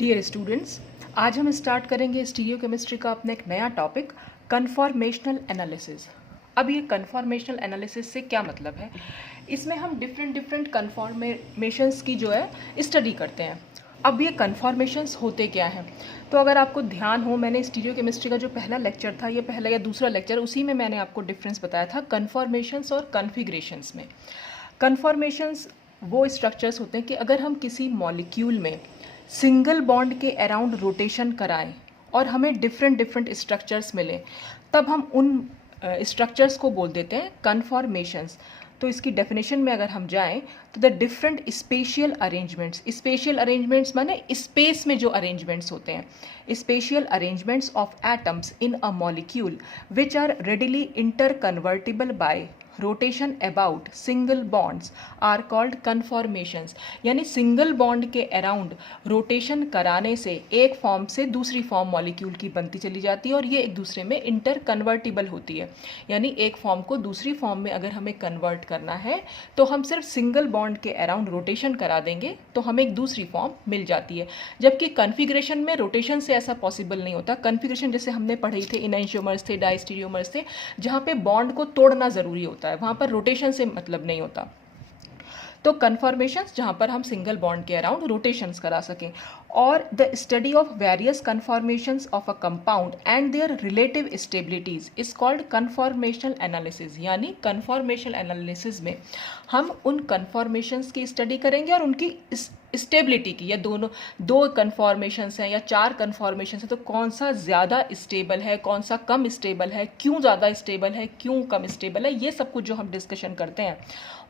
Dear students, आज हम start करेंगे स्टीरियोकेमिस्ट्री का अपना एक नया टॉपिक कन्फॉर्मेशनल एनालिसिस। अब ये कन्फॉर्मेशनल एनालिसिस से क्या मतलब है, इसमें हम डिफरेंट कन्फॉर्मेशंस की जो है स्टडी करते हैं। अब ये कन्फॉर्मेशंस होते क्या हैं, तो अगर आपको ध्यान हो, मैंने स्टीरियोकेमिस्ट्री का जो पहला लेक्चर था, ये पहला या दूसरा लेक्चर, उसी में मैंने आपको डिफरेंस बताया था कन्फॉर्मेशंस और कन्फिग्रेशंस में। कन्फॉर्मेशंस वो स्ट्रक्चर्स होते हैं कि अगर हम किसी मॉलिक्यूल में सिंगल बॉन्ड के अराउंड रोटेशन कराएं और हमें डिफरेंट स्ट्रक्चर्स मिले, तब हम उन स्ट्रक्चर्स को बोल देते हैं कन्फॉर्मेशंस। तो इसकी डेफिनेशन में अगर हम जाएं तो द डिफरेंट स्पेशियल अरेंजमेंट्स माने स्पेस में जो अरेंजमेंट्स होते हैं, spatial arrangements of atoms in a molecule which are readily interconvertible by rotation about single bonds are called conformations. यानी सिंगल बॉन्ड के अराउंड रोटेशन कराने से एक फॉर्म से दूसरी फॉर्म मॉलिक्यूल की बनती चली जाती है और ये एक दूसरे में इंटर कन्वर्टिबल होती है। यानी एक फॉर्म को दूसरी फॉर्म में अगर हमें कन्वर्ट करना है तो हम सिर्फ सिंगल बॉन्ड के अराउंड रोटेशन करा देंगे तो हमें एक दूसरी फॉर्म मिल जाती है। जबकि कन्फिग्रेशन में रोटेशन से ऐसा पॉसिबल नहीं होता। कन्फिग्रेशन जैसे हमने पढ़े थे, इनैंशियोमर्स थे, डायस्टीरियोमर्स थे, जहाँ पे बॉन्ड को तोड़ना ज़रूरी होता है, वहाँ पर रोटेशन से मतलब नहीं होता। तो कन्फॉर्मेशंस जहाँ पर हम सिंगल बॉन्ड के अराउंड रोटेशंस करा सकें। और the study of various conformations of a compound and their relative stabilities is called conformational analysis. यानी कन्फॉर्मेशनल एनालिसिस में हम उन कन्फॉर्मेशंस की स्टडी करेंगे और उनकी स्टेबिलिटी की, या दो कन्फॉर्मेशंस हैं या चार कन्फॉर्मेशंस हैं तो कौन सा ज़्यादा स्टेबल है, कौन सा कम स्टेबल है, क्यों ज़्यादा स्टेबल है, क्यों कम स्टेबल है, ये सब कुछ जो हम डिस्कशन करते हैं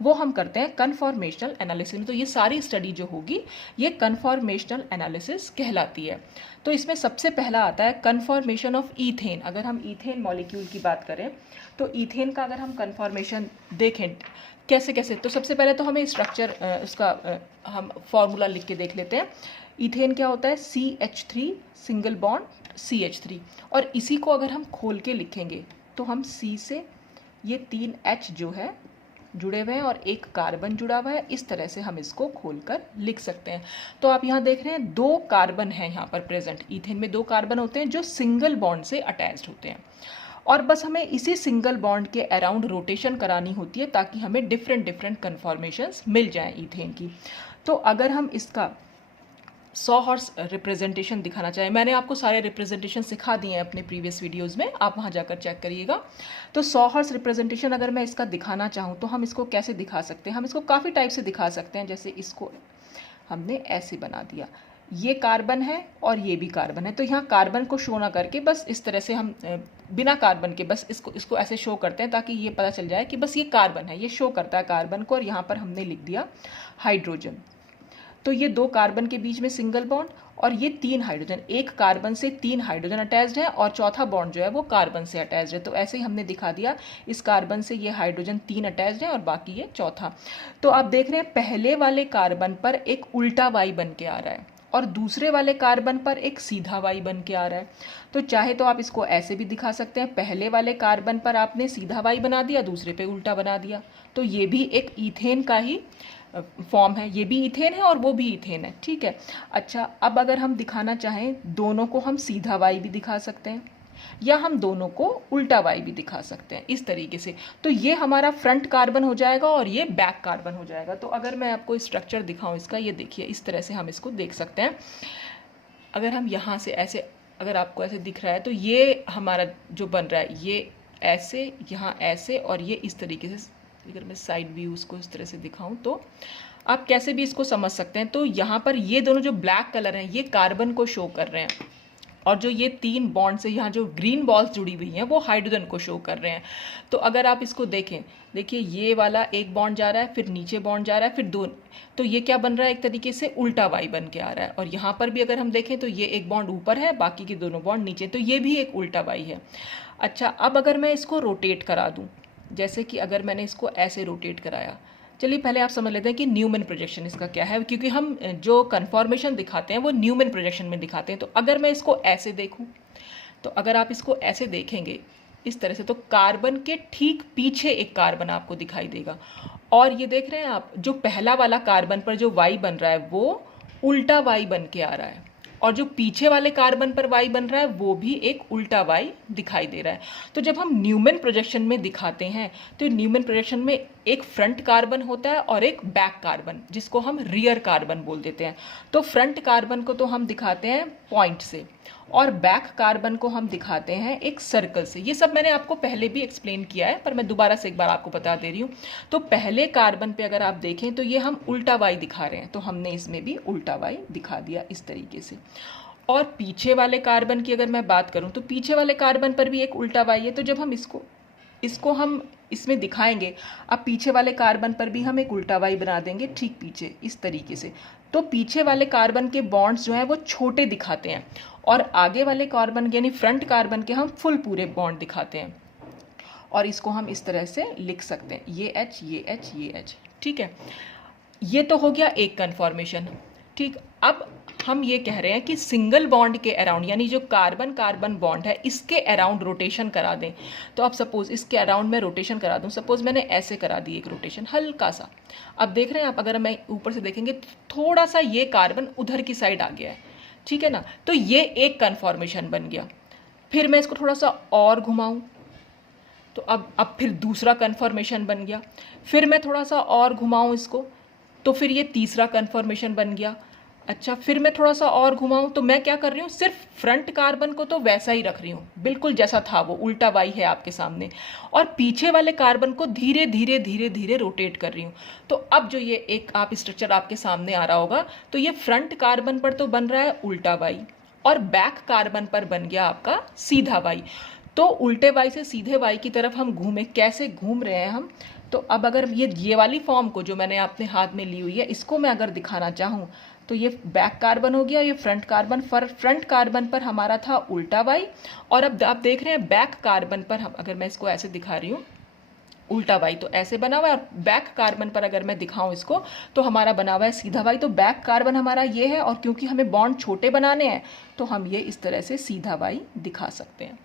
वो हम करते हैं कन्फॉर्मेशनल एनालिसिस में। तो ये सारी स्टडी जो होगी ये कन्फॉर्मेशनल एनालिसिस कहलाती है। तो इसमें सबसे पहला आता है कन्फॉर्मेशन ऑफ ईथेन। अगर हम ईथेन मॉलिक्यूल की बात करें तो ईथेन का अगर हम कन्फॉर्मेशन देखें कैसे कैसे, तो सबसे पहले तो हमें स्ट्रक्चर उसका हम फॉर्मूला लिख के देख लेते हैं। ईथेन क्या होता है, CH3 सिंगल बॉन्ड CH3, और इसी को अगर हम खोल के लिखेंगे तो हम C से ये 3 H जो है जुड़े हुए हैं और एक कार्बन जुड़ा हुआ है, इस तरह से हम इसको खोलकर लिख सकते हैं। तो आप यहाँ देख रहे हैं 2 कार्बन हैं यहाँ पर प्रेजेंट। ईथेन में 2 कार्बन होते हैं जो सिंगल बॉन्ड से अटैच्ड होते हैं और बस हमें इसी सिंगल बॉन्ड के अराउंड रोटेशन करानी होती है ताकि हमें डिफरेंट कन्फॉर्मेशंस मिल जाएं ईथेन की। तो अगर हम इसका 100 हॉर्स रिप्रेजेंटेशन दिखाना चाहें, मैंने आपको सारे रिप्रेजेंटेशन सिखा दिए हैं अपने प्रीवियस वीडियोस में, आप वहाँ जाकर चेक करिएगा। तो 100 हॉर्स रिप्रेजेंटेशन अगर मैं इसका दिखाना चाहूँ तो हम इसको कैसे दिखा सकते हैं, हम इसको काफ़ी टाइप से दिखा सकते हैं। जैसे इसको हमने ऐसे बना दिया, ये कार्बन है और ये भी कार्बन है, तो यहाँ कार्बन को शो ना करके बस इस तरह से हम बिना कार्बन के बस इसको ऐसे शो करते हैं ताकि ये पता चल जाए कि बस ये कार्बन है, ये शो करता है कार्बन को। और यहाँ पर हमने लिख दिया हाइड्रोजन। तो ये 2 कार्बन के बीच में सिंगल बॉन्ड और ये 3 हाइड्रोजन, एक कार्बन से 3 हाइड्रोजन अटैच्ड है और चौथा बॉन्ड जो है वो कार्बन से अटैच्ड है। तो ऐसे ही हमने दिखा दिया, इस कार्बन से ये हाइड्रोजन 3 अटैच्ड है और बाकी ये चौथा। तो आप देख रहे हैं पहले वाले कार्बन पर एक उल्टा वाई बन के आ रहा है और दूसरे वाले कार्बन पर एक सीधा वाई बन के आ रहा है। तो चाहे तो आप इसको ऐसे भी दिखा सकते हैं, पहले वाले कार्बन पर आपने सीधा वाई बना दिया, दूसरे पे उल्टा बना दिया, तो ये भी एक ईथेन का ही फॉर्म है, ये भी ईथेन है और वो भी ईथेन है, ठीक है। अच्छा, अब अगर हम दिखाना चाहें दोनों को हम सीधा वाई भी दिखा सकते हैं या हम दोनों को उल्टा वाई भी दिखा सकते हैं, इस तरीके से। तो ये हमारा फ्रंट कार्बन हो जाएगा और ये बैक कार्बन हो जाएगा। तो अगर मैं आपको स्ट्रक्चर दिखाऊं इसका, ये देखिए इस तरह से हम इसको देख सकते हैं। अगर हम यहाँ से ऐसे, अगर आपको ऐसे दिख रहा है तो ये हमारा जो बन रहा है ये ऐसे, यहाँ ऐसे और ये इस तरीके से। अगर मैं साइड व्यू उसको इस तरह से दिखाऊं तो आप कैसे भी इसको समझ सकते हैं। तो यहाँ पर ये दोनों जो ब्लैक कलर हैं ये कार्बन को शो कर रहे हैं और जो ये 3 बॉन्ड से यहाँ जो ग्रीन बॉल्स जुड़ी हुई हैं वो हाइड्रोजन को शो कर रहे हैं। तो अगर आप इसको देखें, देखिए ये वाला एक बॉन्ड जा रहा है, फिर नीचे बॉन्ड जा रहा है, फिर 2, तो ये क्या बन रहा है, एक तरीके से उल्टा वाई बन के आ रहा है। और यहाँ पर भी अगर हम देखें तो ये एक बॉन्ड ऊपर है, बाकी के दोनों बॉन्ड नीचे, तो ये भी एक उल्टा वाई है। अच्छा, अब अगर मैं इसको रोटेट करा दूँ, जैसे कि अगर मैंने इसको ऐसे रोटेट कराया, चलिए पहले आप समझ लेते हैं कि न्यूमैन प्रोजेक्शन इसका क्या है, क्योंकि हम जो कन्फॉर्मेशन दिखाते हैं वो न्यूमैन प्रोजेक्शन में दिखाते हैं। तो अगर मैं इसको ऐसे देखूं, तो अगर आप इसको ऐसे देखेंगे इस तरह से, तो कार्बन के ठीक पीछे एक कार्बन आपको दिखाई देगा और ये देख रहे हैं आप, जो पहला वाला कार्बन पर जो वाई बन रहा है वो उल्टा वाई बन के आ रहा है। और जो पीछे वाले कार्बन पर वाई बन रहा है वो भी एक उल्टा वाई दिखाई दे रहा है। तो जब हम न्यूमैन प्रोजेक्शन में दिखाते हैं तो न्यूमैन प्रोजेक्शन में एक फ्रंट कार्बन होता है और एक बैक कार्बन, जिसको हम रियर कार्बन बोल देते हैं। तो फ्रंट कार्बन को तो हम दिखाते हैं पॉइंट से और बैक कार्बन को हम दिखाते हैं एक सर्कल से। ये सब मैंने आपको पहले भी एक्सप्लेन किया है, पर मैं दोबारा से एक बार आपको बता दे रही हूँ। तो पहले कार्बन पे अगर आप देखें तो ये हम उल्टा वाई दिखा रहे हैं, तो हमने इसमें भी उल्टा वाई दिखा दिया इस तरीके से। और पीछे वाले कार्बन की अगर मैं बात करूं तो पीछे वाले कार्बन पर भी एक उल्टा वाई है। तो जब हम इसको हम इसमें दिखाएंगे, अब पीछे वाले कार्बन पर भी हम एक उल्टा वाई बना देंगे ठीक पीछे इस तरीके से। तो पीछे वाले कार्बन के बॉन्ड्स जो हैं वो छोटे दिखाते हैं और आगे वाले कार्बन यानी फ्रंट कार्बन के हम फुल पूरे बॉन्ड दिखाते हैं। और इसको हम इस तरह से लिख सकते हैं, ये H ये H ये H। ठीक है, ये तो हो गया एक कन्फॉर्मेशन। ठीक, अब हम ये कह रहे हैं कि सिंगल बॉन्ड के अराउंड यानी जो कार्बन कार्बन बॉन्ड है इसके अराउंड रोटेशन करा दें। तो अब सपोज इसके अराउंड मैं रोटेशन करा दूं, सपोज मैंने ऐसे करा दी एक रोटेशन हल्का सा। अब देख रहे हैं आप, अगर मैं ऊपर से देखेंगे थोड़ा सा ये कार्बन उधर की साइड आ गया है, ठीक है ना। तो ये एक कन्फॉर्मेशन बन गया। फिर मैं इसको थोड़ा सा और घुमाऊं तो अब फिर दूसरा कन्फॉर्मेशन बन गया। फिर मैं थोड़ा सा और घुमाऊं इसको तो फिर ये तीसरा कन्फॉर्मेशन बन गया। अच्छा, फिर मैं थोड़ा सा और घुमाऊं तो मैं क्या कर रही हूँ, सिर्फ फ्रंट कार्बन को तो वैसा ही रख रही हूँ, बिल्कुल जैसा था वो उल्टा वाई है आपके सामने, और पीछे वाले कार्बन को धीरे धीरे धीरे धीरे रोटेट कर रही हूँ। तो अब जो ये एक आप स्ट्रक्चर आपके सामने आ रहा होगा, तो ये फ्रंट कार्बन पर तो बन रहा है उल्टा वाई और बैक कार्बन पर बन गया आपका सीधा वाई। तो उल्टे वाई से सीधे वाई की तरफ हम घूमे, कैसे घूम रहे हैं हम। तो अब अगर ये वाली फॉर्म को जो मैंने अपने हाथ में ली हुई है इसको मैं अगर दिखाना चाहूँ तो ये बैक कार्बन हो गया, ये फ्रंट कार्बन। फ्रंट कार्बन पर हमारा था उल्टा वाई और अब आप देख रहे हैं बैक कार्बन पर हम, अगर मैं इसको ऐसे दिखा रही हूँ उल्टा वाई तो ऐसे बना हुआ है, और बैक कार्बन पर अगर मैं दिखाऊं इसको तो हमारा बना हुआ है सीधा वाई। तो बैक कार्बन हमारा ये है और क्योंकि हमें बॉन्ड छोटे बनाने हैं तो हम ये इस तरह से सीधा वाई दिखा सकते हैं।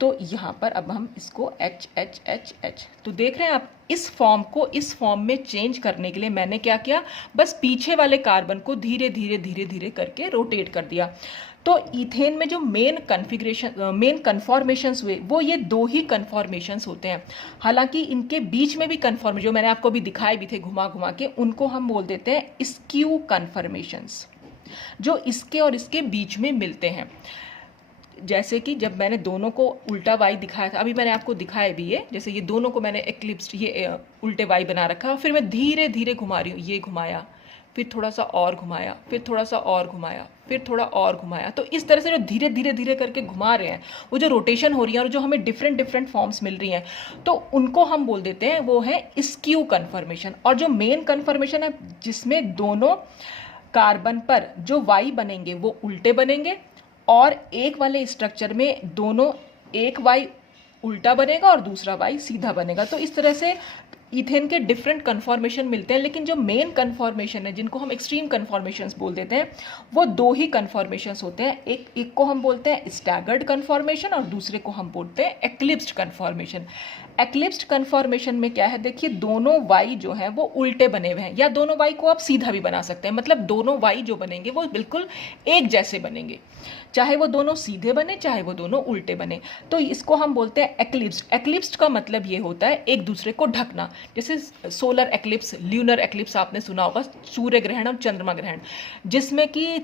तो यहाँ पर अब हम इसको H H H H, तो देख रहे हैं आप इस फॉर्म को इस फॉर्म में चेंज करने के लिए मैंने क्या किया, बस पीछे वाले कार्बन को धीरे धीरे धीरे धीरे करके रोटेट कर दिया। तो इथेन में जो मेन कन्फॉर्मेशंस हुए वो ये दो ही कन्फॉर्मेशंस होते हैं। हालांकि इनके बीच में भी कन्फॉर्म जो मैंने आपको अभी दिखाए भी थे घुमा घुमा के, उनको हम बोल देते हैं स्क्यू कन्फॉर्मेशंस, जो इसके और इसके बीच में मिलते हैं। जैसे कि जब मैंने दोनों को उल्टा वाई दिखाया था, अभी मैंने आपको दिखाया भी है, जैसे ये दोनों को मैंने एक्लिप्स्ड ये उल्टे वाई बना रखा, फिर मैं धीरे धीरे घुमा रही हूँ, ये घुमाया फिर थोड़ा सा और घुमाया फिर थोड़ा सा और घुमाया फिर थोड़ा और घुमाया। तो इस तरह से जो धीरे धीरे धीरे करके घुमा रहे हैं वो जो रोटेशन हो रही है और जो हमें डिफरेंट डिफरेंट फॉर्म्स मिल रही हैं, तो उनको हम बोल देते हैं वो है स्क्यू कन्फर्मेशन। और जो मेन कन्फर्मेशन है जिसमें दोनों कार्बन पर जो वाई बनेंगे वो उल्टे बनेंगे और एक वाले स्ट्रक्चर में दोनों एक वाई उल्टा बनेगा और दूसरा वाई सीधा बनेगा। तो इस तरह से इथेन के डिफरेंट कन्फॉर्मेशन मिलते हैं, लेकिन जो मेन कन्फॉर्मेशन है जिनको हम एक्सट्रीम कन्फॉर्मेशंस बोल देते हैं वो दो ही कन्फॉर्मेशंस होते हैं। एक को हम बोलते हैं स्टैगर्ड कन्फॉर्मेशन और दूसरे को हम बोलते हैं एक्लिप्स्ड कन्फॉर्मेशन। एक्लिप्स्ड कन्फॉर्मेशन में क्या है, देखिए दोनों वाई जो है वो उल्टे बने हुए हैं, या दोनों वाई को आप सीधा भी बना सकते हैं, मतलब दोनों वाई जो बनेंगे वो बिल्कुल एक जैसे बनेंगे, चाहे वो दोनों सीधे बने चाहे वो दोनों उल्टे बने। तो इसको हम बोलते हैं एक्लिप्स्ड। एक्लिप्स्ड का मतलब ये होता है एक दूसरे को ढकना, जैसे सोलर एक्लिप्स, ल्यूनर एक्लिप्स आपने सुना होगा, सूर्य ग्रहण और चंद्रमा ग्रहण, जिसमें कि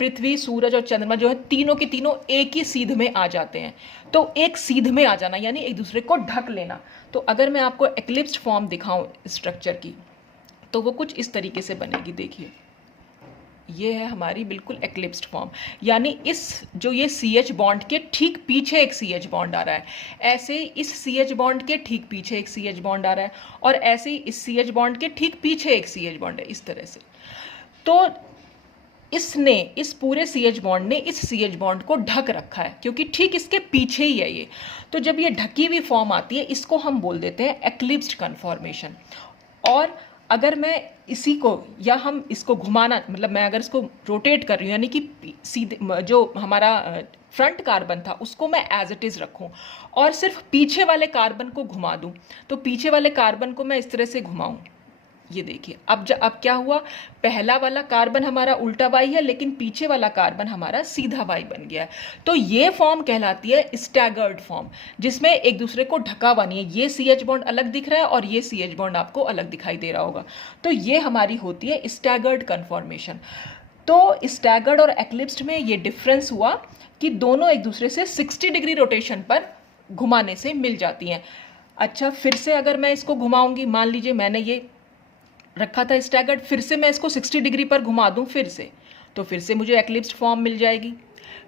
पृथ्वी सूरज और चंद्रमा जो है तीनों के तीनों एक ही सीध में आ जाते हैं। तो एक सीध में आ जाना यानी एक दूसरे को ढक लेना। तो अगर मैं आपको एक्लिप्स्ड फॉर्म दिखाऊं स्ट्रक्चर की तो वो कुछ इस तरीके से बनेगी। देखिए ये है हमारी बिल्कुल एक्लिप्स्ड फॉर्म, यानी इस जो ये CH बॉन्ड के ठीक पीछे एक CH बॉन्ड आ रहा है, ऐसे ही इस CH बॉन्ड के ठीक पीछे एक CH बॉन्ड आ रहा है और ऐसे ही इस CH बॉन्ड के ठीक पीछे एक CH बॉन्ड है, इस तरह से। तो इसने इस पूरे CH बॉन्ड ने इस CH बॉन्ड को ढक रखा है क्योंकि ठीक इसके पीछे ही है ये। तो जब ये ढकी हुई फॉर्म आती है इसको हम बोल देते हैं एक्लिप्स्ड कन्फॉर्मेशन। और अगर मैं इसी को या हम इसको घुमाना, मतलब मैं अगर इसको रोटेट कर रही हूँ यानी कि सीधे जो हमारा फ्रंट कार्बन था उसको मैं एज इट इज़ रखूँ और सिर्फ पीछे वाले कार्बन को घुमा दूँ, तो पीछे वाले कार्बन को मैं इस तरह से घुमाऊँ, ये देखिए अब क्या हुआ, पहला वाला कार्बन हमारा उल्टा वाई है लेकिन पीछे वाला कार्बन हमारा सीधा वाई बन गया है। तो ये फॉर्म कहलाती है स्टैगर्ड फॉर्म, जिसमें एक दूसरे को ढका हुआ नहीं है। ये CH बॉन्ड अलग दिख रहा है और ये CH बॉन्ड आपको अलग दिखाई दे रहा होगा। तो ये हमारी होती है स्टैगर्ड कन्फॉर्मेशन। तो स्टैगर्ड और एक्लिप्स्ड में ये डिफरेंस हुआ कि दोनों एक दूसरे से 60 डिग्री रोटेशन पर घुमाने से मिल जाती हैं। अच्छा, फिर से अगर मैं इसको घुमाऊंगी, मान लीजिए मैंने ये रखा था स्टैगर्ड, फिर से मैं इसको 60 डिग्री पर घुमा दूं फिर से, तो फिर से मुझे एक्लिप्स्ड फॉर्म मिल जाएगी।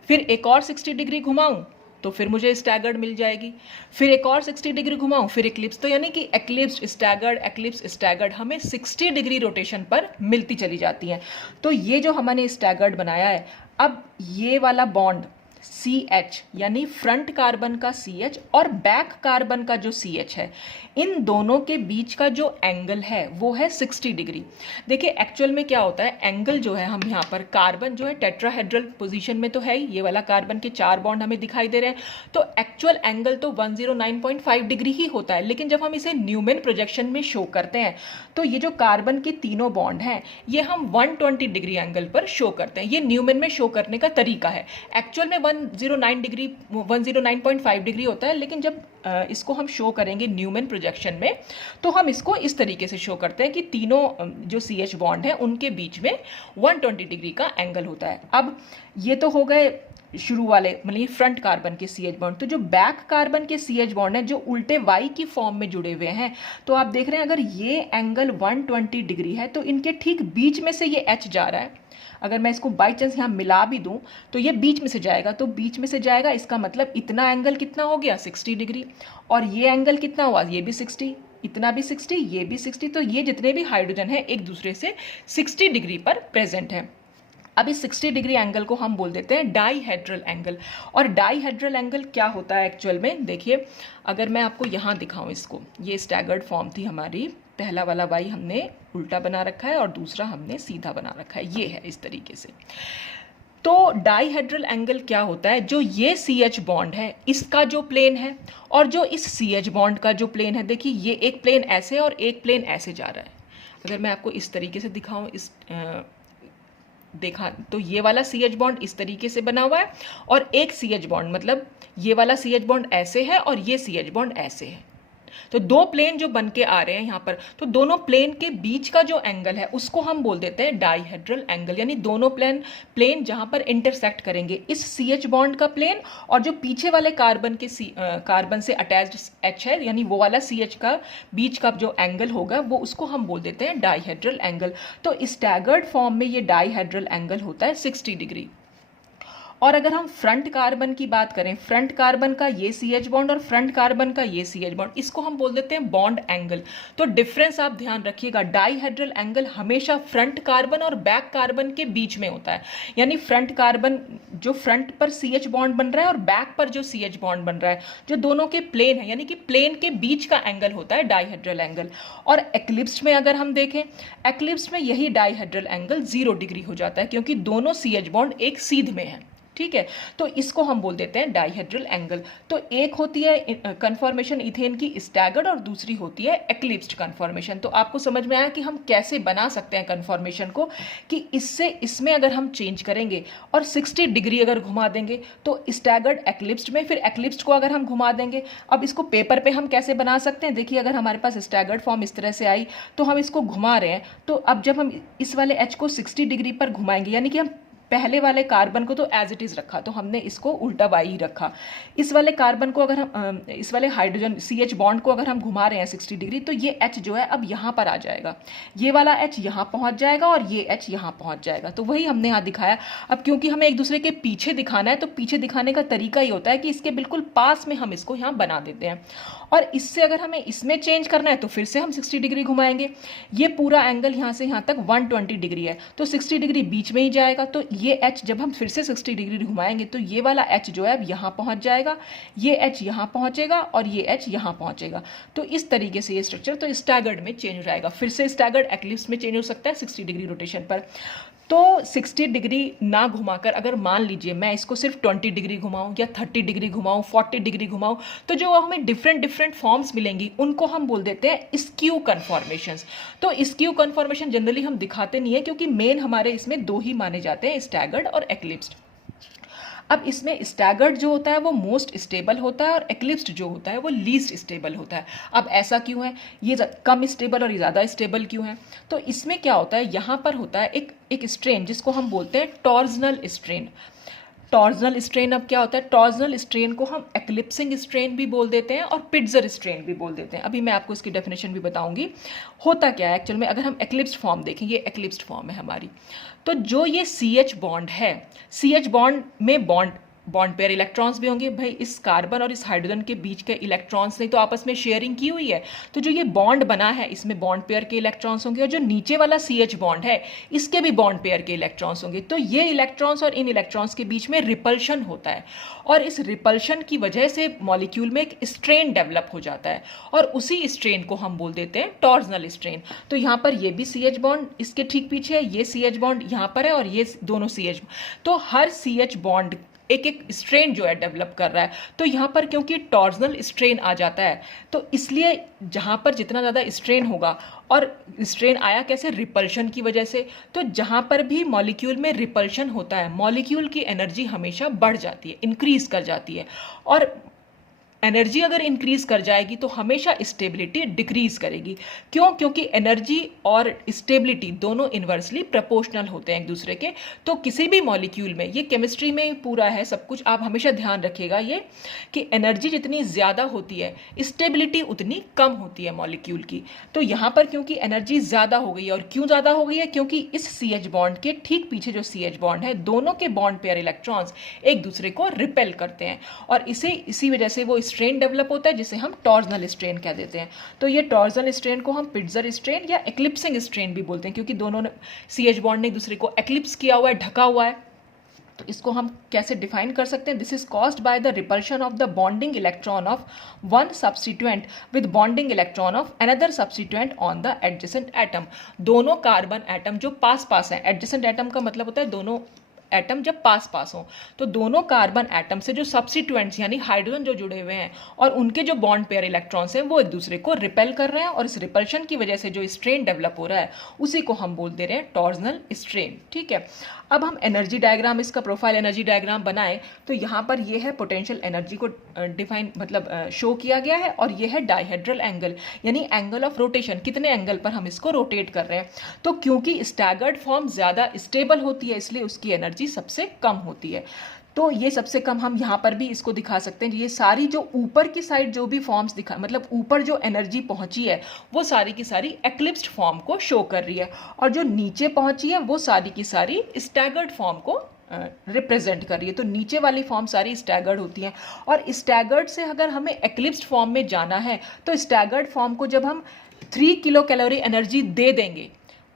फिर एक और 60 डिग्री घुमाऊं तो फिर मुझे स्टैगर्ड मिल जाएगी। फिर एक और 60 डिग्री घुमाऊं फिर एक्लिप्स। तो यानी कि एक्लिप्स्ड स्टैगर्ड एक्लिप्स स्टैगर्ड हमें 60 डिग्री रोटेशन पर मिलती चली जाती हैं। तो ये जो हमने स्टैगर्ड बनाया है, अब ये वाला बॉन्ड CH यानी फ्रंट कार्बन का CH और बैक कार्बन का जो CH है, इन दोनों के बीच का जो एंगल है वो है 60 डिग्री। देखिए एक्चुअल में क्या होता है, एंगल जो है, हम यहाँ पर कार्बन जो है टेट्राहेड्रल पोजीशन में तो है ही, ये वाला कार्बन के 4 बॉन्ड हमें दिखाई दे रहे हैं, तो एक्चुअल एंगल तो 109.5 डिग्री ही होता है। लेकिन जब हम इसे न्यूमैन प्रोजेक्शन में शो करते हैं तो ये जो कार्बन के तीनों बॉन्ड हैं ये हम 120 डिग्री एंगल पर शो करते हैं। ये न्यूमैन में शो करने का तरीका है। एक्चुअल में 109.5 डिग्री होता है, लेकिन जब इसको हम शो करेंगे न्यूमैन प्रोजेक्शन में तो हम इसको इस तरीके से शो करते हैं कि तीनों जो CH बॉन्ड हैं उनके बीच में 120 डिग्री का एंगल होता है। अब ये तो हो गए शुरू वाले, मतलब फ्रंट कार्बन के CH बॉन्ड। तो जो बैक कार्बन के CH बॉन्ड हैं जो उल्टे Y की फॉर्म में जुड़े हुए हैं, तो आप देख रहे हैं अगर ये एंगल 120 डिग्री है तो इनके ठीक बीच में से ये H जा रहा है। अगर मैं इसको बाई चांस यहाँ मिला भी दूं तो ये बीच में से जाएगा, तो बीच में से जाएगा, इसका मतलब इतना एंगल कितना हो गया 60 डिग्री, और ये एंगल कितना हुआ, ये भी 60, इतना भी 60, ये भी 60। तो ये जितने भी हाइड्रोजन हैं एक दूसरे से 60 डिग्री पर प्रेजेंट हैं। अब इस 60 डिग्री एंगल को हम बोल देते हैं डाईहेड्रल एंगल। और डाईहेड्रल एंगल क्या होता है एक्चुअल में, देखिए अगर मैं आपको यहाँ दिखाऊं इसको, ये स्टैगर्ड फॉर्म थी हमारी, पहला वाला वाई हमने उल्टा बना रखा है और दूसरा हमने सीधा बना रखा है, ये है इस तरीके से। तो डाईहेड्रल एंगल क्या होता है, जो ये CH बॉन्ड है इसका जो प्लेन है और जो इस CH बॉन्ड का जो प्लेन है, देखिए ये एक प्लेन ऐसे और एक प्लेन ऐसे जा रहा है। अगर मैं आपको इस तरीके से दिखाऊं, इस देखा तो ये वाला CH बॉन्ड इस तरीके से बना हुआ है और एक CH बॉन्ड, मतलब ये वाला CH बॉन्ड ऐसे है और ये CH बॉन्ड ऐसे है। तो दो प्लेन जो बन के आ रहे हैं यहाँ पर, तो दोनों प्लेन के बीच का जो एंगल है उसको हम बोल देते हैं डाईहेड्रल एंगल। यानी दोनों प्लेन जहाँ पर इंटरसेक्ट करेंगे, इस CH बॉन्ड का प्लेन और जो पीछे वाले कार्बन से अटैच्ड H है, यानी वो वाला CH का बीच का जो एंगल होगा वो उसको हम बोल देते हैं डाईहेड्रल एंगल। तो स्टैगर्ड फॉर्म में ये डाईहेड्रल एंगल होता है 60 डिग्री। और अगर हम फ्रंट कार्बन की बात करें, फ्रंट कार्बन का ये CH बॉन्ड और फ्रंट कार्बन का ये CH बॉन्ड, इसको हम बोल देते हैं बॉन्ड एंगल। तो डिफरेंस आप ध्यान रखिएगा, डाईहेड्रल एंगल हमेशा फ्रंट कार्बन और बैक कार्बन के बीच में होता है। यानी फ्रंट कार्बन जो फ्रंट पर CH बॉन्ड बन रहा है और बैक पर जो CH बॉन्ड बन रहा है, जो दोनों के प्लेन है, यानी कि प्लेन के बीच का एंगल होता है डाईहेड्रल एंगल। और एक्लिप्स्ड में अगर हम देखें, एक्लिप्स्ड में यही डाईहेड्रल एंगल 0 डिग्री हो जाता है, क्योंकि दोनों CH बॉन्ड एक सीध में है। ठीक है, तो इसको हम बोल देते हैं डाईहेड्रल एंगल। तो एक होती है कन्फॉर्मेशन इथेन की स्टैगर्ड और दूसरी होती है एक्लिप्स्ड कन्फॉर्मेशन। तो आपको समझ में आया कि हम कैसे बना सकते हैं कन्फॉर्मेशन को, कि इसमें अगर हम चेंज करेंगे और 60 डिग्री अगर घुमा देंगे तो स्टैगर्ड एक्लिप्स्ड में, फिर एक्लिप्स्ड को अगर हम घुमा देंगे। अब इसको पेपर पे हम कैसे बना सकते हैं, देखिए अगर हमारे पास स्टैगर्ड फॉर्म इस तरह से आई तो हम इसको घुमा रहे हैं, तो अब जब हम इस वाले H को 60 डिग्री पर घुमाएंगे, यानी कि हम पहले वाले कार्बन को तो एज इट इज रखा, तो हमने इसको उल्टा वाई ही रखा। इस वाले कार्बन को अगर हम इस वाले हाइड्रोजन CH बॉन्ड को अगर हम घुमा रहे हैं 60 डिग्री, तो ये H जो है अब यहाँ पर आ जाएगा, ये वाला H यहाँ पहुँच जाएगा और ये H यहाँ पहुँच जाएगा। तो वही हमने यहाँ दिखाया। अब क्योंकि हमें एक दूसरे के पीछे दिखाना है, तो पीछे दिखाने का तरीका ही होता है कि इसके बिल्कुल पास में हम इसको यहाँ बना देते हैं। और इससे अगर हमें इसमें चेंज करना है तो फिर से हम 60 डिग्री घुमाएंगे। ये पूरा एंगल यहाँ से यहाँ तक 120 डिग्री है, तो 60 डिग्री बीच में ही जाएगा। तो ये H जब हम फिर से 60 डिग्री घुमाएंगे तो ये वाला H जो है अब यहाँ पहुँच जाएगा, ये H यहाँ पहुँचेगा और ये H यहाँ पहुँचेगा। तो इस तरीके से ये स्ट्रक्चर तो स्टैगर्ड में चेंज हो जाएगा। फिर से स्टैगर्ड एक्लिप्स में चेंज हो सकता है 60 डिग्री रोटेशन पर। तो 60 डिग्री ना घुमाकर अगर मान लीजिए मैं इसको सिर्फ 20 डिग्री घुमाऊं या 30 डिग्री घुमाऊं, 40 डिग्री घुमाऊं, तो जो हमें डिफरेंट डिफरेंट फॉर्म्स मिलेंगी उनको हम बोल देते हैं स्क्यू कन्फॉर्मेशंस। तो स्क्यू कन्फॉर्मेशन जनरली हम दिखाते नहीं है क्योंकि मेन हमारे इसमें दो ही माने जाते हैं, स्टैगर्ड और एक्लिप्स्ड। अब इसमें स्टैगर्ड जो होता है वो मोस्ट स्टेबल होता है और एक्लिप्स्ड जो होता है वो लीस्ट स्टेबल होता है। अब ऐसा क्यों है, ये कम स्टेबल और ये ज़्यादा स्टेबल क्यों है? तो इसमें क्या होता है, यहाँ पर होता है एक स्ट्रेन जिसको हम बोलते हैं टॉर्जनल स्ट्रेन। टॉर्जनल स्ट्रेन अब क्या होता है, टॉर्जनल स्ट्रेन को हम एक्लिप्सिंग स्ट्रेन भी बोल देते हैं और पिट्जर स्ट्रेन भी बोल देते हैं। अभी मैं आपको इसकी डेफिनेशन भी बताऊंगी। होता क्या है एक्चुअल में, अगर हम एक्लिप्स्ड फॉर्म देखें, ये एक्लिप्स्ड फॉर्म है हमारी, तो जो ये CH बॉन्ड है, CH बॉन्ड में बॉन्ड पेयर इलेक्ट्रॉन्स भी होंगे। भाई इस कार्बन और इस हाइड्रोजन के बीच के इलेक्ट्रॉन्स ने तो आपस में शेयरिंग की हुई है, तो जो ये बॉन्ड बना है इसमें बॉन्ड पेयर के इलेक्ट्रॉन्स होंगे और जो नीचे वाला CH बॉन्ड है इसके भी बॉन्ड पेयर के इलेक्ट्रॉन्स होंगे। तो ये इलेक्ट्रॉन्स और इन इलेक्ट्रॉन्स के बीच में रिपल्शन होता है और इस रिपल्शन की वजह से मॉलिक्यूल में एक स्ट्रेन डेवलप हो जाता है और उसी स्ट्रेन को हम बोल देते हैं टॉर्जनल स्ट्रेन। तो यहाँ पर ये भी CH बॉन्ड इसके ठीक पीछे है, ये CH बॉन्ड यहाँ पर है और ये दोनों CH, तो हर CH बॉन्ड एक एक स्ट्रेन जो है डेवलप कर रहा है। तो यहाँ पर क्योंकि टॉर्जनल स्ट्रेन आ जाता है तो इसलिए जहाँ पर जितना ज़्यादा स्ट्रेन होगा, और स्ट्रेन आया कैसे, रिपल्शन की वजह से, तो जहाँ पर भी मॉलिक्यूल में रिपल्शन होता है मॉलिक्यूल की एनर्जी हमेशा बढ़ जाती है, इंक्रीज कर जाती है। और एनर्जी अगर इंक्रीज कर जाएगी तो हमेशा स्टेबिलिटी डिक्रीज करेगी। क्यों? क्योंकि एनर्जी और स्टेबिलिटी दोनों इन्वर्सली प्रोपोर्शनल होते हैं एक दूसरे के। तो किसी भी मॉलिक्यूल में, ये केमिस्ट्री में पूरा है सब कुछ, आप हमेशा ध्यान रखिएगा ये कि एनर्जी जितनी ज़्यादा होती है स्टेबिलिटी उतनी कम होती है मॉलिक्यूल की। तो यहाँ पर क्योंकि एनर्जी ज़्यादा हो गई है, और क्यों ज़्यादा हो गई है, क्योंकि इस CH बॉन्ड के ठीक पीछे जो CH बॉन्ड है दोनों के बॉन्ड पेयर इलेक्ट्रॉन्स एक दूसरे को रिपेल करते हैं और इसी वजह से वो स्ट्रेन डेवलप होता है जिसे हम टॉर्जनल स्ट्रेन कह देते हैं। तो ये टॉर्जनल स्ट्रेन को हम पिट्जर स्ट्रेन या एक्लिप्सिंग स्ट्रेन भी बोलते हैं क्योंकि दोनों CH बॉन्ड ने एक दूसरे को एक्लिप्स किया हुआ है, ढका हुआ है। तो इसको हम कैसे डिफाइन कर सकते हैं, this is caused by the repulsion of the bonding electron of one substituent with bonding electron of another substituent on the adjacent atom. दोनों कार्बन एटम जो पास पास हैं, एडजेसेंट एटम का मतलब होता है दोनों एटम जब पास पास हो, तो दोनों कार्बन एटम से जो सब्स्टिट्यूएंट्स यानी हाइड्रोजन जो जुड़े हुए हैं और उनके जो बॉन्ड पेयर इलेक्ट्रॉन्स हैं वो एक दूसरे को रिपेल कर रहे हैं और इस रिपल्शन की वजह से जो स्ट्रेन डेवलप हो रहा है उसी को हम बोल दे रहे हैं टॉर्जनल स्ट्रेन। ठीक है, अब हम एनर्जी डायग्राम, इसका प्रोफाइल एनर्जी डायग्राम बनाए तो यहाँ पर ये है पोटेंशियल एनर्जी को डिफाइन मतलब शो किया गया है और ये है डायहेड्रल एंगल यानी एंगल ऑफ रोटेशन, कितने एंगल पर हम इसको रोटेट कर रहे हैं। तो क्योंकि स्टैगर्ड फॉर्म ज़्यादा स्टेबल होती है इसलिए उसकी एनर्जी सबसे कम होती है। तो ये सबसे कम हम यहाँ पर भी इसको दिखा सकते हैं। ये सारी जो ऊपर की साइड जो भी फॉर्म्स दिखा मतलब ऊपर जो एनर्जी पहुंची है वो सारी की सारी एक्लिप्स्ड फॉर्म को शो कर रही है और जो नीचे पहुंची है वो सारी की सारी स्टैगर्ड फॉर्म को रिप्रेजेंट कर रही है। तो नीचे वाली फॉर्म सारी स्टैगर्ड होती हैं और स्टैगर्ड से अगर हमें एक्लिप्स्ड फॉर्म में जाना है तो स्टैगर्ड फॉर्म को जब हम 3 किलो कैलोरी एनर्जी दे देंगे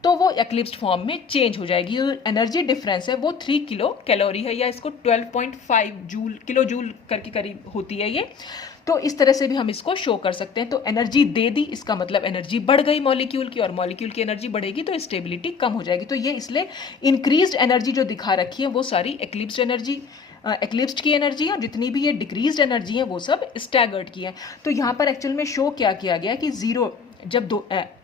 तो वो एक्लिप्स्ड फॉर्म में चेंज हो जाएगी। जो एनर्जी डिफरेंस है वो 3 किलो कैलोरी है या इसको 12.5 जूल किलो जूल करके करीब होती है ये। तो इस तरह से भी हम इसको शो कर सकते हैं। तो एनर्जी दे दी इसका मतलब एनर्जी बढ़ गई मॉलिक्यूल की और मॉलिक्यूल की एनर्जी बढ़ेगी तो स्टेबिलिटी कम हो जाएगी। तो ये इसलिए इंक्रीज्ड एनर्जी जो दिखा रखी है वो सारी एक्लिप्स्ड एनर्जी एक्लिप्स्ड की एनर्जी है, जितनी भी ये डिक्रीज्ड एनर्जी है वो सब स्टैगर्ड की है। तो यहाँ पर एक्चुअल में शो क्या किया गया कि जीरो जब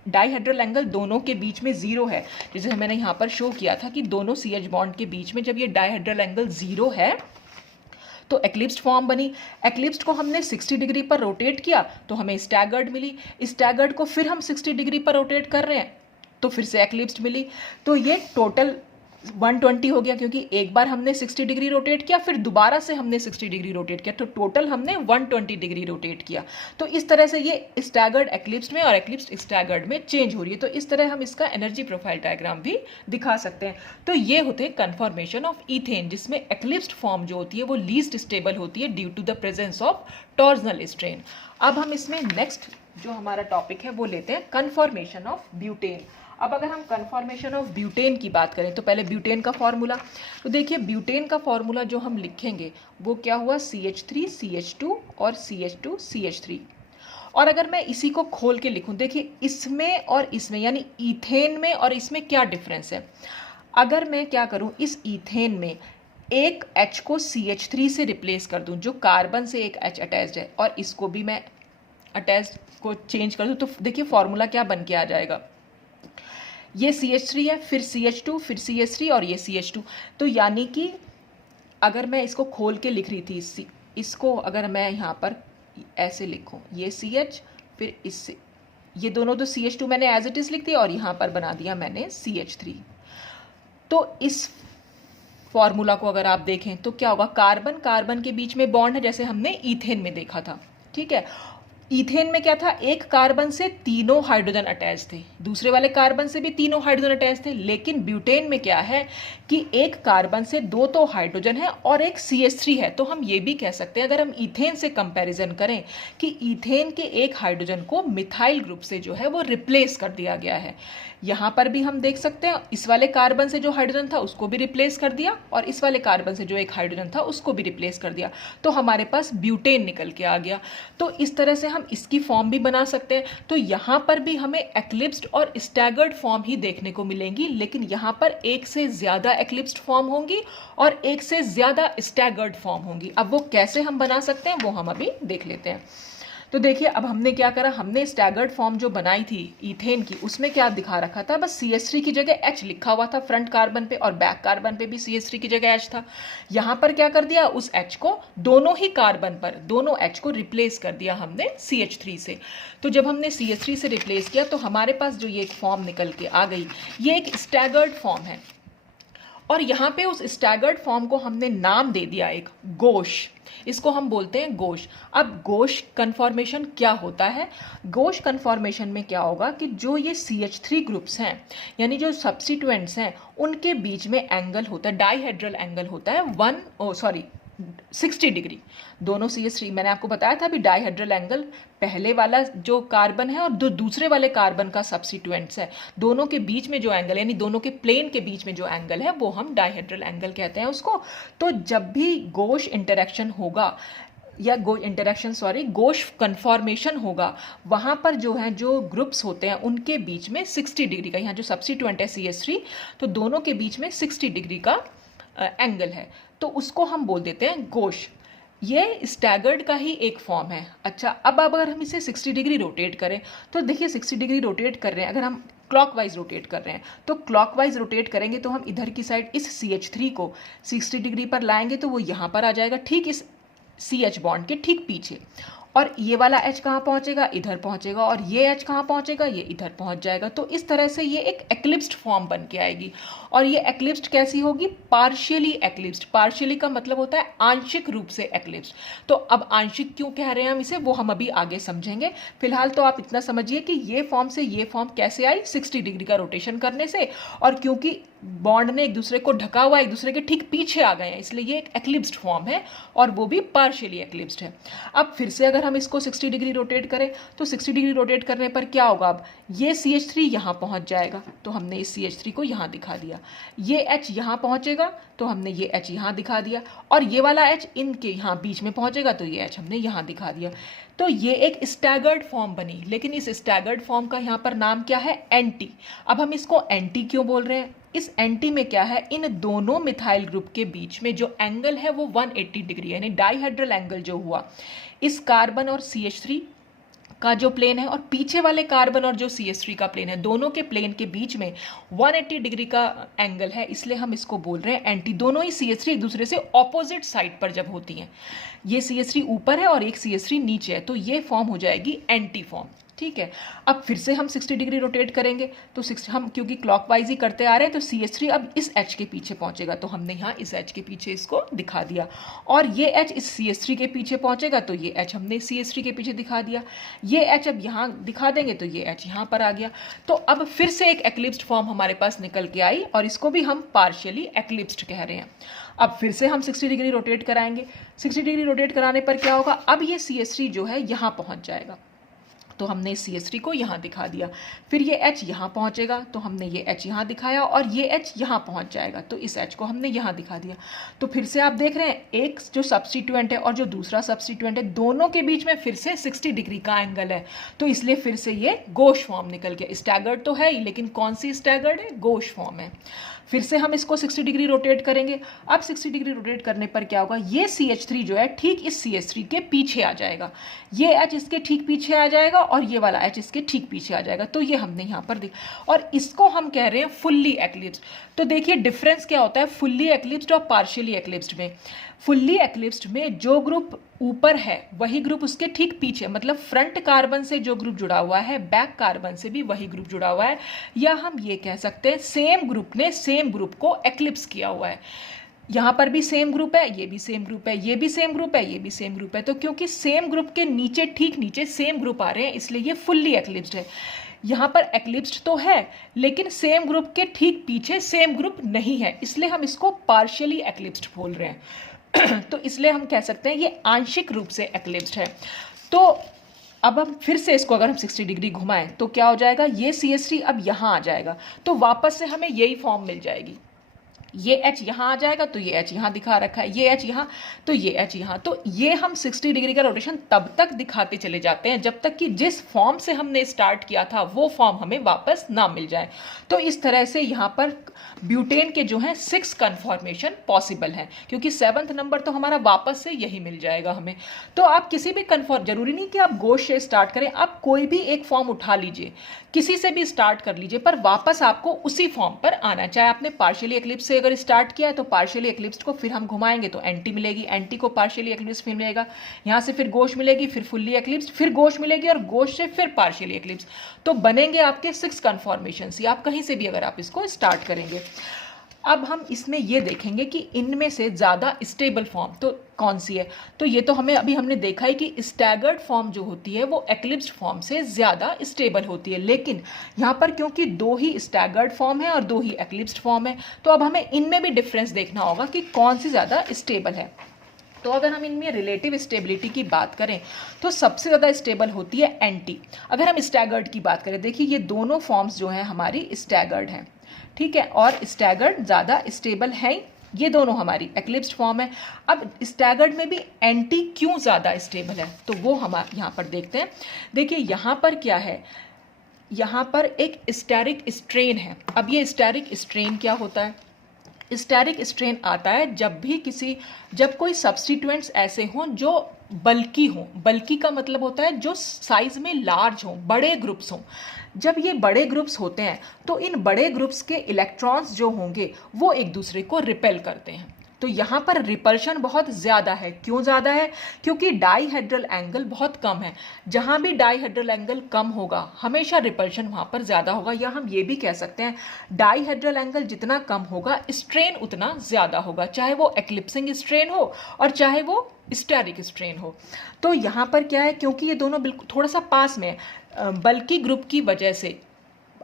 डाइहेड्रल एंगल दोनों के बीच में जीरो है, जैसे मैंने यहाँ पर शो किया था कि दोनों CH बॉन्ड के बीच में जब ये डाइहेड्रल एंगल जीरो है तो एक्लिप्स्ड फॉर्म बनी। एक्लिप्स्ड को हमने 60 डिग्री पर रोटेट किया तो हमें स्टैगर्ड मिली। स्टैगर्ड को फिर हम 60 डिग्री पर रोटेट कर रहे हैं तो फिर से एक्लिप्स्ड मिली। तो ये टोटल 120 हो गया क्योंकि एक बार हमने 60 डिग्री रोटेट किया फिर दोबारा से हमने 60 डिग्री रोटेट किया तो टोटल हमने 120 डिग्री रोटेट किया। तो इस तरह से ये स्टैगर्ड एक्लिप्स्ड में और एक्लिप्स्ड स्टैगर्ड में चेंज हो रही है। तो इस तरह हम इसका एनर्जी प्रोफाइल डायग्राम भी दिखा सकते हैं। तो ये होते हैं कन्फॉर्मेशन ऑफ इथेन जिसमें एक्लिप्स्ड फॉर्म जो होती है वो लीस्ट स्टेबल होती है due to the presence of torsional strain. अब हम इसमें नेक्स्ट जो हमारा टॉपिक है वो लेते हैं कन्फॉर्मेशन ऑफ ब्यूटेन। अब अगर हम कन्फॉर्मेशन ऑफ ब्यूटेन की बात करें तो पहले ब्यूटेन का फॉर्मूला, तो देखिए ब्यूटेन का फॉर्मूला जो हम लिखेंगे वो क्या हुआ CH3 CH2 और CH2 CH3। और अगर मैं इसी को खोल के लिखूं, देखिए इसमें और इसमें यानी इथेन में और इसमें क्या डिफरेंस है। अगर मैं क्या करूं, इस ईथेन में एक H को CH3 से रिप्लेस कर दूं, जो कार्बन से एक H अटैच्ड है, और इसको भी मैं अटैच को चेंज कर दूं, तो देखिए फॉर्मूला क्या बन के आ जाएगा, ये CH3 है, फिर CH2, फिर CH3 और ये CH2। तो यानी कि अगर मैं इसको खोल के लिख रही थी, इसको अगर मैं यहाँ पर ऐसे लिखूं, ये CH, फिर इससे ये दोनों तो CH2 मैंने एज इट इज लिख दिया और यहाँ पर बना दिया मैंने CH3। तो इस फॉर्मूला को अगर आप देखें तो क्या होगा, कार्बन कार्बन के बीच में बॉन्ड है, जैसे हमने ईथेन में देखा था, ठीक है। ईथेन में क्या था, एक कार्बन से तीनों हाइड्रोजन अटैच थे, दूसरे वाले कार्बन से भी तीनों हाइड्रोजन अटैच थे। लेकिन ब्यूटेन में क्या है कि एक कार्बन से दो तो हाइड्रोजन है और एक CH3 है। तो हम ये भी कह सकते हैं, अगर हम ईथेन से कंपैरिजन करें, कि ईथेन के एक हाइड्रोजन को मिथाइल ग्रुप से जो है वो रिप्लेस कर दिया गया है। यहाँ पर भी हम देख सकते हैं, इस वाले कार्बन से जो हाइड्रोजन था उसको भी रिप्लेस कर दिया, और इस वाले कार्बन से जो एक हाइड्रोजन था उसको भी रिप्लेस कर दिया, तो हमारे पास ब्यूटेन निकल के आ गया। तो इस तरह से हम इसकी फॉर्म भी बना सकते हैं। तो यहाँ पर भी हमें एक्लिप्स्ड और स्टैगर्ड फॉर्म ही देखने को मिलेंगी, लेकिन यहाँ पर एक से ज़्यादा एक्लिप्स्ड फॉर्म होंगी और एक से ज़्यादा स्टैगर्ड फॉर्म होंगी। अब वो कैसे हम बना सकते हैं वो हम अभी देख लेते हैं। तो देखिए, अब हमने क्या करा, हमने स्टैगर्ड फॉर्म जो बनाई थी ईथेन की, उसमें क्या दिखा रखा था, बस CH3 की जगह H लिखा हुआ था फ्रंट कार्बन पे, और बैक कार्बन पे भी CH3 की जगह H था। यहाँ पर क्या कर दिया, उस H को दोनों ही कार्बन पर, दोनों H को रिप्लेस कर दिया हमने CH3 से। तो जब हमने CH3 से रिप्लेस किया तो हमारे पास जो ये एक फॉर्म निकल के आ गई, ये एक स्टैगर्ड फॉर्म है। और यहाँ पे उस स्टैगर्ड फॉर्म को हमने नाम दे दिया एक गोश, इसको हम बोलते हैं गोश। अब गोश कन्फॉर्मेशन क्या होता है, गोश कन्फॉर्मेशन में क्या होगा कि जो ये CH3 ग्रुप्स हैं, यानी जो सब्स्टिट्यूएंट्स हैं, उनके बीच में एंगल होता है, डाइहेड्रल एंगल होता है 60 डिग्री। दोनों CH3, मैंने आपको बताया था अभी, डाइहेड्रल एंगल, पहले वाला जो कार्बन है और दूसरे वाले कार्बन का सब्स्टिट्यूएंट्स है, दोनों के बीच में जो एंगल, यानी दोनों के प्लेन के बीच में जो एंगल है, वो हम डाइहेड्रल एंगल कहते हैं उसको। तो जब भी गोश इंटरेक्शन होगा, या गोश कन्फॉर्मेशन होगा, वहाँ पर जो है, जो ग्रुप्स होते हैं उनके बीच में 60 डिग्री का, यहाँ जो सब्स्टिट्यूएंट है CH3, तो दोनों के बीच में 60 डिग्री का एंगल है, तो उसको हम बोल देते हैं गोश। ये स्टैगर्ड का ही एक फॉर्म है। अच्छा, अब अगर हम इसे 60 डिग्री रोटेट करें, तो देखिए 60 डिग्री रोटेट कर रहे हैं, अगर हम क्लॉकवाइज रोटेट कर रहे हैं, तो क्लॉकवाइज रोटेट करेंगे तो हम इधर की साइड इस CH3 को 60 डिग्री पर लाएंगे, तो वो यहाँ पर आ जाएगा, ठीक इस CH बॉन्ड के ठीक पीछे। और ये वाला H कहाँ पहुँचेगा, इधर पहुँचेगा, और ये H कहाँ पहुँचेगा, ये इधर पहुँच जाएगा। तो इस तरह से ये एक एक्लिप्स्ड फॉर्म बन के आएगी। और ये एक्लिप्स्ड कैसी होगी, पार्शियली एक्लिप्स्ड। पार्शियली का मतलब होता है आंशिक रूप से एक्लिप्स्ड। तो अब आंशिक क्यों कह रहे हैं हम इसे, वो हम अभी आगे समझेंगे। फिलहाल तो आप इतना समझिए कि ये फॉर्म से ये फॉर्म कैसे आई, 60 डिग्री का रोटेशन करने से, और क्योंकि बॉन्ड ने एक दूसरे को ढका हुआ, एक दूसरे के ठीक पीछे आ गए हैं, इसलिए ये एक एक्लिप्स्ड फॉर्म है, और वो भी पार्शियली एक्लिप्स्ड है। अब फिर से अगर हम इसको 60 डिग्री रोटेट करें, तो 60 डिग्री रोटेट करने पर क्या होगा, अब ये CH3 यहाँ पहुँच जाएगा, तो हमने इस CH3 को यहाँ दिखा दिया। ये H यहाँ पहुँचेगा, तो हमने ये H यहाँ दिखा दिया, और ये वाला H इनके यहाँ बीच में पहुँचेगा, तो ये H हमने यहाँ दिखा दिया। तो ये एक स्टैगर्ड फॉर्म बनी। लेकिन इस स्टैगर्ड फॉर्म का यहाँ पर नाम क्या है, एंटी। अब हम इसको एंटी क्यों बोल रहे हैं, इस एंटी में क्या है, इन दोनों मिथाइल ग्रुप के बीच में जो एंगल है वो 180 डिग्री, यानी डाइहेड्रल एंगल जो हुआ, इस कार्बन और CH3 का जो प्लेन है और पीछे वाले कार्बन और जो CH3 का प्लेन है, दोनों के प्लेन के बीच में 180 डिग्री का एंगल है, इसलिए हम इसको बोल रहे हैं एंटी। दोनों ही CH3 एक दूसरे से ऑपोजिट साइड पर जब होती हैं, ये CH3 ऊपर है और एक CH3 नीचे है, तो ये फॉर्म हो जाएगी एंटी फॉर्म। ठीक है, अब फिर से हम 60 डिग्री रोटेट करेंगे, तो हम क्योंकि क्लॉकवाइज ही करते आ रहे हैं, तो CH3 अब इस H के पीछे पहुंचेगा, तो हमने यहाँ इस H के पीछे इसको दिखा दिया, और ये H इस CH3 के पीछे पहुंचेगा, तो ये H हमने CH3 के पीछे दिखा दिया। ये H अब यहाँ दिखा देंगे, तो ये H यहाँ पर आ गया। तो अब फिर से एक एक्लिप्स्ड फॉर्म हमारे पास निकल के आई, और इसको भी हम पार्शियली एक्लिप्स्ड कह रहे हैं। अब फिर से हम 60 डिग्री रोटेट कराएंगे। 60 डिग्री रोटेट कराने पर क्या होगा, अब ये CH3 जो है यहाँ पहुँच जाएगा, तो हमने CH3 को यहाँ दिखा दिया। फिर ये H यहाँ पहुँचेगा, तो हमने ये H यहाँ दिखाया, और ये H यहाँ पहुँच जाएगा, तो इस H को हमने यहाँ दिखा दिया। तो फिर से आप देख रहे हैं, एक जो सब्स्टिट्यूएंट है और जो दूसरा सब्स्टिट्यूएंट है, दोनों के बीच में फिर से 60 डिग्री का एंगल है, तो इसलिए फिर से ये गोश फॉर्म निकल गया। स्टैगर्ड तो है ही, लेकिन कौन सी स्टैगर्ड है, गोश फॉर्म है। फिर से हम इसको 60 डिग्री रोटेट करेंगे। अब 60 डिग्री रोटेट करने पर क्या होगा, ये CH3 जो है ठीक इस CH3 के पीछे आ जाएगा, ये H इसके ठीक पीछे आ जाएगा और ये वाला H इसके ठीक पीछे आ जाएगा। तो ये हमने यहाँ पर देख, और इसको हम कह रहे हैं फुल्ली एक्लिप्स्ड। तो देखिए डिफरेंस क्या होता है फुल्ली एक्लिप्स्ड और पार्शियली एक्लिप्स्ड में। फुल्ली एक्लिप्स्ड में जो ग्रुप ऊपर है वही ग्रुप उसके ठीक पीछे, मतलब फ्रंट कार्बन से जो ग्रुप जुड़ा हुआ है बैक कार्बन से भी वही ग्रुप जुड़ा हुआ है, या हम ये कह सकते हैं सेम ग्रुप ने सेम ग्रुप को एक्लिप्स किया हुआ है। यहाँ पर भी सेम ग्रुप है, ये भी सेम ग्रुप है, ये भी सेम ग्रुप है, ये भी सेम ग्रुप है। तो क्योंकि सेम ग्रुप के नीचे ठीक नीचे सेम ग्रुप आ रहे हैं इसलिए ये फुल्ली एक्लिप्स्ड है। यहाँ पर एक्लिप्स्ड तो है लेकिन सेम ग्रुप के ठीक पीछे सेम ग्रुप नहीं है, इसलिए हम इसको पार्शियली एक्लिप्स्ड बोल रहे हैं। तो इसलिए हम कह सकते हैं ये आंशिक रूप से एक्लिप्स्ड है। तो अब हम फिर से इसको अगर हम 60 डिग्री घुमाएं तो क्या हो जाएगा, ये CH3 अब यहाँ आ जाएगा, तो वापस से हमें यही फॉर्म मिल जाएगी। ये H यहाँ आ जाएगा तो ये H यहाँ दिखा रखा है, ये H यहाँ तो ये H यहाँ। तो ये हम 60 डिग्री का रोटेशन तब तक दिखाते चले जाते हैं जब तक कि जिस फॉर्म से हमने स्टार्ट किया था वो फॉर्म हमें वापस ना मिल जाए। तो इस तरह से यहाँ पर ब्यूटेन के जो हैं 6 कन्फॉर्मेशन पॉसिबल हैं, क्योंकि 7th नंबर तो हमारा वापस से यही मिल जाएगा हमें। तो आप किसी भी कन्फॉर्म, जरूरी नहीं कि आप गोश से स्टार्ट करें, आप कोई भी एक फॉर्म उठा लीजिए, किसी से भी स्टार्ट कर लीजिए, पर वापस आपको उसी फॉर्म पर आना। चाहे आपने पार्शियली एक्लिप्स से अगर स्टार्ट किया है तो पार्शियली एक्लिप्स्ड को फिर हम घुमाएंगे तो एंटी मिलेगी, एंटी को पार्शियली एक्लिप्स्ड फिर मिलेगा, यहाँ से फिर गोश मिलेगी, फिर फुल्ली एक्लिप्स्ड, फिर गोश मिलेगी और गोश से फिर पार्शियली एक्लिप्स्ड। तो बनेंगे आपके 6 कन्फॉर्मेशंस, या आप कहीं से भी अगर आप इसको स्टार्ट करेंगे। अब हम इसमें ये देखेंगे कि इनमें से ज़्यादा स्टेबल फॉर्म तो कौन सी है। तो ये तो हमने देखा है कि स्टैगर्ड फॉर्म जो होती है वो एक्लिप्स्ड फॉर्म से ज़्यादा स्टेबल होती है, लेकिन यहाँ पर क्योंकि 2 ही स्टैगर्ड फॉर्म है और 2 ही एक्लिप्स्ड फॉर्म है, तो अब हमें इनमें भी डिफरेंस देखना होगा कि कौन सी ज़्यादा स्टेबल है। तो अगर हम इनमें रिलेटिव स्टेबिलिटी की बात करें तो सबसे ज़्यादा स्टेबल होती है एंटी। अगर हम स्टैगर्ड की बात करें, देखिए ये दोनों फॉर्म्स जो हैं हमारी स्टैगर्ड हैं, ठीक है, और स्टैगर्ड ज़्यादा स्टेबल है, ये दोनों हमारी एक्लिप्स्ड फॉर्म है। अब स्टैगर्ड में भी एंटी क्यों ज़्यादा स्टेबल है तो वो हम यहाँ पर देखते हैं। देखिए यहाँ पर क्या है, यहाँ पर एक स्टेरिक स्ट्रेन है। अब ये स्टेरिक स्ट्रेन क्या होता है, स्टेरिक स्ट्रेन आता है जब कोई सब्स्टिट्यूएंट्स ऐसे हों जो बल्की हों। बल्की का मतलब होता है जो साइज में लार्ज हों, बड़े ग्रुप्स हों। जब ये बड़े ग्रुप्स होते हैं तो इन बड़े ग्रुप्स के इलेक्ट्रॉन्स जो होंगे वो एक दूसरे को रिपेल करते हैं। तो यहाँ पर रिपल्शन बहुत ज़्यादा है। क्यों ज़्यादा है, क्योंकि डाईहेड्रल एंगल बहुत कम है। जहाँ भी डाईहेड्रल एंगल कम होगा हमेशा रिपल्शन वहाँ पर ज़्यादा होगा, या हम ये भी कह सकते हैं डाईहेड्रल एंगल जितना कम होगा स्ट्रेन उतना ज़्यादा होगा, चाहे वो एक्लिप्सिंग स्ट्रेन हो और चाहे वो स्टेरिक स्ट्रेन हो। तो यहाँ पर क्या है, क्योंकि ये दोनों बिल्कुल थोड़ा सा पास में है, बल्कि ग्रुप की वजह से,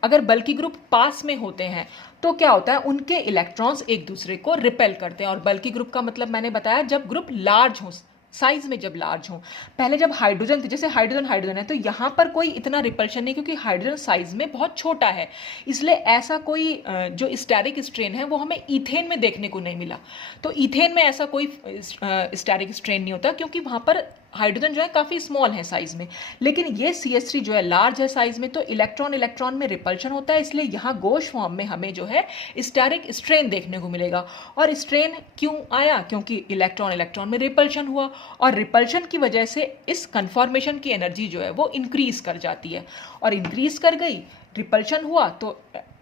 अगर बल्कि ग्रुप पास में होते हैं तो क्या होता है उनके इलेक्ट्रॉन्स एक दूसरे को रिपेल करते हैं। और बल्कि ग्रुप का मतलब मैंने बताया जब ग्रुप लार्ज हो, साइज में जब लार्ज हो। पहले जब हाइड्रोजन थे, जैसे हाइड्रोजन है, तो यहाँ पर कोई इतना रिपल्शन नहीं, क्योंकि हाइड्रोजन साइज में बहुत छोटा है, इसलिए ऐसा कोई जो स्टेरिक स्ट्रेन है वो हमें ईथेन में देखने को नहीं मिला। तो ईथेन में ऐसा कोई स्टेरिक स्ट्रेन नहीं होता, क्योंकि वहाँ पर हाइड्रोजन जो है काफ़ी स्मॉल है साइज में, लेकिन ये CH3 जो है लार्ज है साइज में, तो इलेक्ट्रॉन में रिपल्शन होता है, इसलिए यहाँ गोश फॉर्म में हमें जो है स्टेरिक स्ट्रेन देखने को मिलेगा। और स्ट्रेन क्यों आया, क्योंकि इलेक्ट्रॉन में रिपल्शन हुआ, और रिपल्शन की वजह से इस कन्फॉर्मेशन की एनर्जी जो है वो इंक्रीज कर जाती है, और इंक्रीज कर गई, रिपल्शन हुआ तो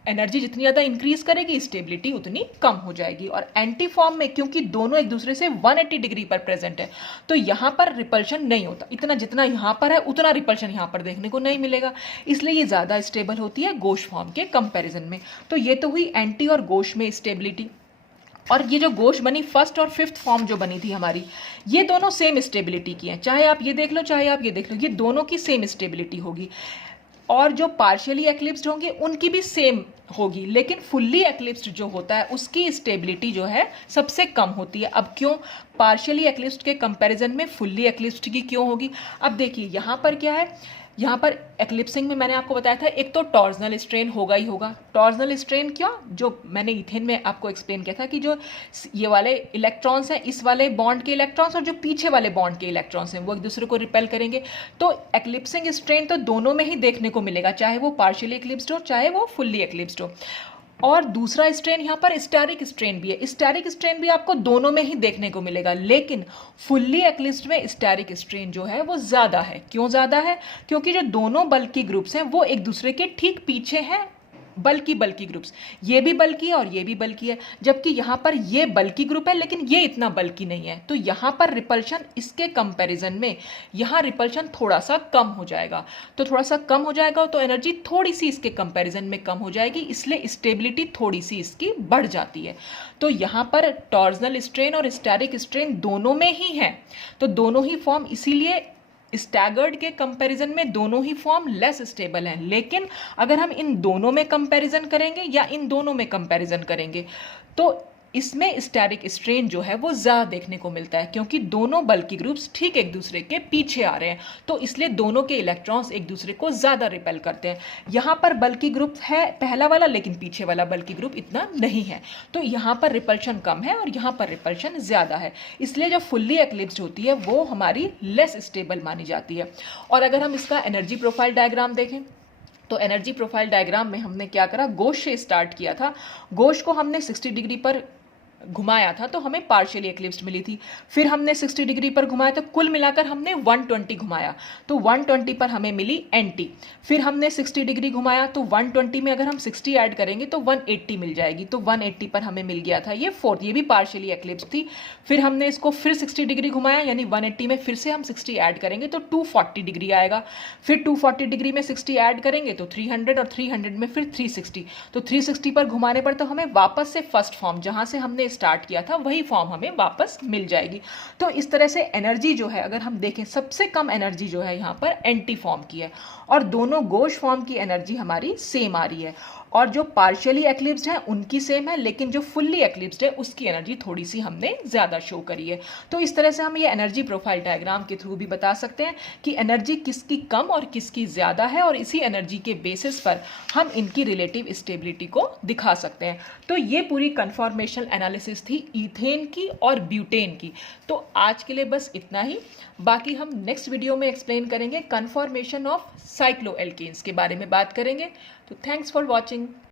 एनर्जी जितनी ज़्यादा इंक्रीज करेगी स्टेबिलिटी उतनी कम हो जाएगी। और एंटी फॉर्म में क्योंकि दोनों एक दूसरे से 180 डिग्री पर प्रेजेंट है तो यहाँ पर रिपल्शन नहीं होता, इतना जितना यहाँ पर है उतना रिपल्शन यहाँ पर देखने को नहीं मिलेगा, इसलिए ये ज़्यादा स्टेबल होती है गोश फॉर्म के कंपैरिजन में। तो ये तो हुई एंटी और गोश में स्टेबिलिटी। और ये जो गोश बनी 1st और 5th फॉर्म जो बनी थी हमारी, ये दोनों सेम स्टेबिलिटी की हैं, चाहे आप ये देख लो चाहे आप ये देख लो, ये दोनों की सेम स्टेबिलिटी होगी। और जो पार्शियली एक्लिप्स्ड होंगे उनकी भी सेम होगी, लेकिन फुल्ली एक्लिप्स्ड जो होता है उसकी स्टेबिलिटी जो है सबसे कम होती है। अब क्यों, पार्शियली एक्लिप्स्ड के कंपैरिजन में फुल्ली एक्लिप्स्ड की क्यों होगी। अब देखिए यहाँ पर क्या है, यहाँ पर एक्लिप्सिंग में मैंने आपको बताया था एक तो टॉर्जनल स्ट्रेन होगा ही होगा। टॉर्जनल स्ट्रेन क्या, जो मैंने इथेन में आपको एक्सप्लेन किया था कि जो ये वाले इलेक्ट्रॉन्स हैं, इस वाले बॉन्ड के इलेक्ट्रॉन्स और जो पीछे वाले बॉन्ड के इलेक्ट्रॉन्स हैं वो एक दूसरे को रिपेल करेंगे। तो एक्लिप्सिंग स्ट्रेन तो दोनों में ही देखने को मिलेगा, चाहे वो पार्शियली एक्लिप्स्ड हो चाहे वो फुल्ली एक्लिप्स्ड हो। और दूसरा स्ट्रेन यहाँ पर स्टेरिक स्ट्रेन भी है। स्टेरिक स्ट्रेन भी आपको दोनों में ही देखने को मिलेगा, लेकिन फुल्ली एक्लिप्स्ड में स्टेरिक स्ट्रेन जो है वो ज़्यादा है। क्यों ज़्यादा है? क्योंकि जो दोनों बल्की ग्रुप्स हैं वो एक दूसरे के ठीक पीछे हैं। बल्की ग्रुप्स, ये भी बल्की है और ये भी बल्की है, जबकि यहाँ पर ये बल्की ग्रुप है लेकिन ये इतना बल्की नहीं है। तो यहाँ पर रिपल्शन इसके कंपैरिजन में यहाँ रिपल्शन थोड़ा सा कम हो जाएगा। तो थोड़ा सा कम हो जाएगा तो एनर्जी थोड़ी सी इसके कंपैरिजन में कम हो जाएगी, इसलिए स्टेबिलिटी थोड़ी सी इसकी बढ़ जाती है। तो यहाँ पर टॉर्जनल स्ट्रेन और स्टेरिक स्ट्रेन दोनों में ही है, तो दोनों ही फॉर्म इसीलिए स्टैगर्ड के कंपैरिजन में दोनों ही फॉर्म लेस स्टेबल हैं। लेकिन अगर हम इन दोनों में कंपैरिजन करेंगे या इन दोनों में कंपैरिजन करेंगे तो इसमें स्टेरिक स्ट्रेन जो है वो ज़्यादा देखने को मिलता है, क्योंकि दोनों बल्की ग्रुप्स ठीक एक दूसरे के पीछे आ रहे हैं, तो इसलिए दोनों के इलेक्ट्रॉन्स एक दूसरे को ज़्यादा रिपेल करते हैं। यहाँ पर बल्की ग्रुप है पहला वाला, लेकिन पीछे वाला बल्की ग्रुप इतना नहीं है, तो यहाँ पर रिपल्शन कम है और यहाँ पर रिपल्शन ज़्यादा है। इसलिए जब फुल्ली एक्लिप्स्ड होती है वो हमारी लेस स्टेबल मानी जाती है। और अगर हम इसका एनर्जी प्रोफाइल डायग्राम देखें तो एनर्जी प्रोफाइल डायग्राम में हमने क्या करा, गोश से स्टार्ट किया था। गोश को हमने 60 डिग्री पर घुमाया था तो हमें पार्शियली एक्लिप्स्ड मिली थी। फिर हमने 60 डिग्री पर घुमाया तो कुल मिलाकर हमने 120 घुमाया तो 120 पर हमें मिली एंटी। फिर हमने 60 डिग्री घुमाया तो 120 में अगर हम 60 ऐड करेंगे तो 180 मिल जाएगी, तो 180 पर हमें मिल गया था ये फोर्थ, ये भी पार्शियली एक्लिप्स्ड थी। फिर हमने इसको फिर 60 डिग्री घुमाया, यानी 180 में फिर से हम 60 ऐड करेंगे तो 240 डिग्री आएगा। फिर 240 डिग्री में 60 ऐड करेंगे तो 300 और 300 में फिर 360, तो 360 पर घुमाने पर तो हमें वापस से फर्स्ट फॉर्म जहां से हमने स्टार्ट किया था वही फॉर्म हमें वापस मिल जाएगी। तो इस तरह से एनर्जी जो है अगर हम देखें, सबसे कम एनर्जी जो है यहाँ पर एंटी फॉर्म की है और दोनों गोश फॉर्म की एनर्जी हमारी सेम आ रही है। और जो पार्शियली एक्लिप्स्ड है उनकी सेम है, लेकिन जो फुल्ली एक्लिप्स्ड है उसकी एनर्जी थोड़ी सी हमने ज़्यादा शो करी है। तो इस तरह से हम ये एनर्जी प्रोफाइल डायग्राम के थ्रू भी बता सकते हैं कि एनर्जी किसकी कम और किसकी ज़्यादा है, और इसी एनर्जी के बेसिस पर हम इनकी रिलेटिव स्टेबिलिटी को दिखा सकते हैं। तो ये पूरी कन्फॉर्मेशनल एनालिसिस थी ईथेन की और ब्यूटेन की। तो आज के लिए बस इतना ही, बाकी हम नेक्स्ट वीडियो में एक्सप्लेन करेंगे कन्फॉर्मेशन ऑफ साइक्लोएल्केन्स के बारे में बात करेंगे। तो थैंक्स फॉर वॉचिंग।